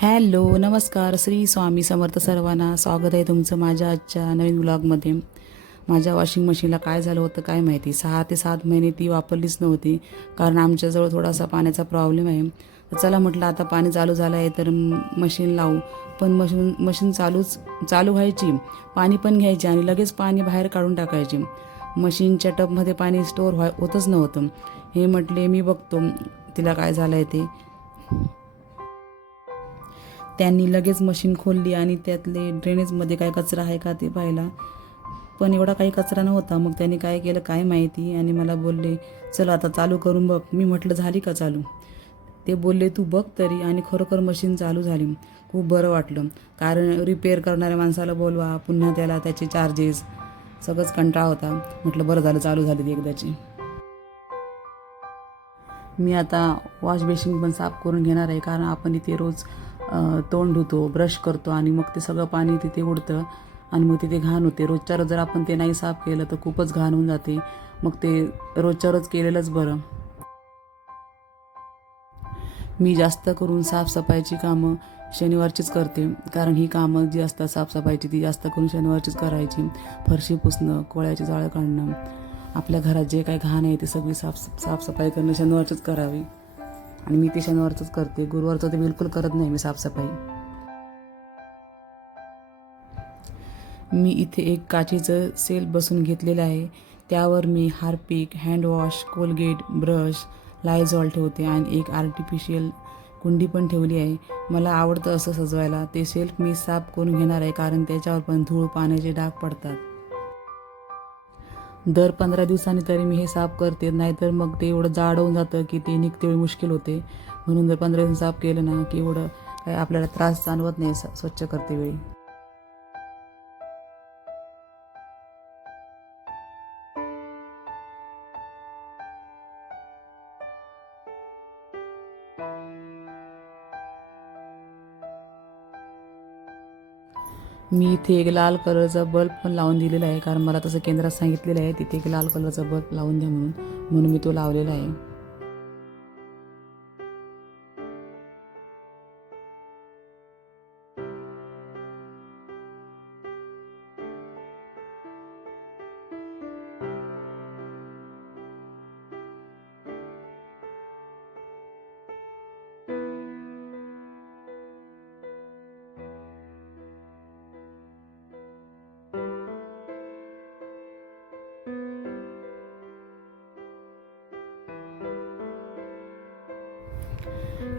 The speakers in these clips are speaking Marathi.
हॅलो नमस्कार, श्री स्वामी समर्थ सर्वांना. स्वागत आहे तुमचं माझ्या आजच्या नवीन व्लॉगमध्ये. माझ्या वॉशिंग मशीनला काय झालं होतं काय माहिती, 6 ते 7 महिने ती वापरलीच नव्हती, कारण आमच्याजवळ थोडासा पाण्याचा प्रॉब्लेम आहे. तर चला म्हटलं आता पाणी चालू झालं आहे तर मशीन लावू. पण मशीन चालू व्हायची, पाणी पण घ्यायचे आणि लगेच पाणी बाहेर काढून टाकायचे. मशीनच्या टबमध्ये पाणी स्टोअर होतच नव्हतं. हे म्हटले मी बघतो तिला काय झालं आहे ते. त्यांनी लगेच मशीन खोलली आणि त्यातले ड्रेनेजमध्ये काय कचरा आहे का ते पाहिला, पण एवढा काही कचरा नव्हता. मग त्यांनी काय केलं काय माहिती आणि मला बोलले चला आता चालू करून बघ. मी म्हटलं झाली का चालू? ते बोलले तू बघ तरी, आणि खरोखर मशीन चालू झाली. खूप बरं वाटलं, कारण रिपेअर करणाऱ्या माणसाला बोलवा, पुन्हा त्याला त्याचे चार्जेस, सगळंच कंटाळा होता. म्हटलं बरं झालं चालू झाली ती एकदाची. मी आता वॉश बेसिन पण साफ करून घेणार आहे, कारण आपण इथे रोज तोंड धुतो, ब्रश करतो आणि मग ते सगळं पाणी तिथे उडतं आणि मग तिथे घाण होते. रोजच्या रोज जर आपण ते नाही साफ केलं तर खूपच घाण होऊन जाते. मग ते रोजच्या रोज केलेलंच बरं. मी जास्त करून साफसफाईची कामं शनिवारचीच करते, कारण ही कामं जी असतात साफसफाईची ती जास्त करून शनिवारचीच करायची. फरशी पुसणं, कोळ्याची जाळं काढणं, आपल्या घरात जे काही घाण आहे ते सगळी साफसफाई करणं शनिवारचीच करावी, आणि मी ते शनिवारचंच करते. गुरुवारचं ते बिलकुल करत नाही मी साफसफाई. मी इथे एक काचेचं सेल बसून घेतलेलं आहे. त्यावर मी Harpic, handwash, Colgate, brush, Lysol ठेवते आणि एक आर्टिफिशियल कुंडी पण ठेवली आहे. मला आवडतं असं सजवायला. ते सेल्फ मी साफ करून घेणार आहे, कारण त्याच्यावर पण धूळ, पाण्याचे डाग पडतात. दर 15 दिवसांनी तरी मी हे साफ करते, नाहीतर मग ते एवढं जाड होऊन जातं की ते निघते मुश्किल होते. म्हणून जर 15 दिवस साफ केलं ना की एवढं काही आपल्याला त्रास जाणवत नाही स्वच्छ करते वेळी. मी इथे एक लाल कलरचा बल्ब पण लावून दिलेला आहे, कारण मला तसं केंद्रात सांगितलेलं आहे तिथे एक लाल कलरचा बल्ब लावून द्या म्हणून मी तो लावलेला आहे.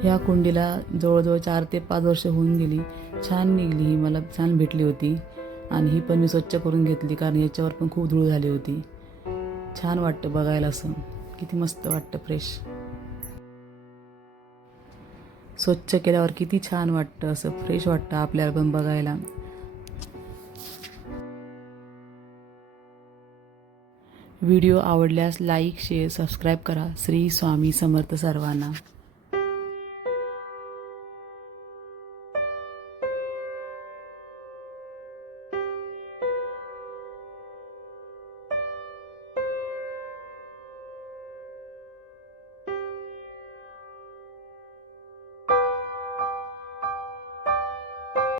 ह्या कुंडीला जवळजवळ 4 ते 5 वर्ष होऊन गेली. छान निघली ही, मला छान भेटली होती. आणि ही पण मी स्वच्छ करून घेतली, कारण याच्यावर पण खूप धूळ झाली होती. छान वाटतं बघायला, असं किती मस्त वाटतं, फ्रेश. स्वच्छ केल्यावर किती छान वाटतं, असं फ्रेश वाटतं आपल्याला पण बघायला. व्हिडिओ आवडल्यास लाईक, शेअर, सबस्क्राईब करा. श्री स्वामी समर्थ सर्वांना.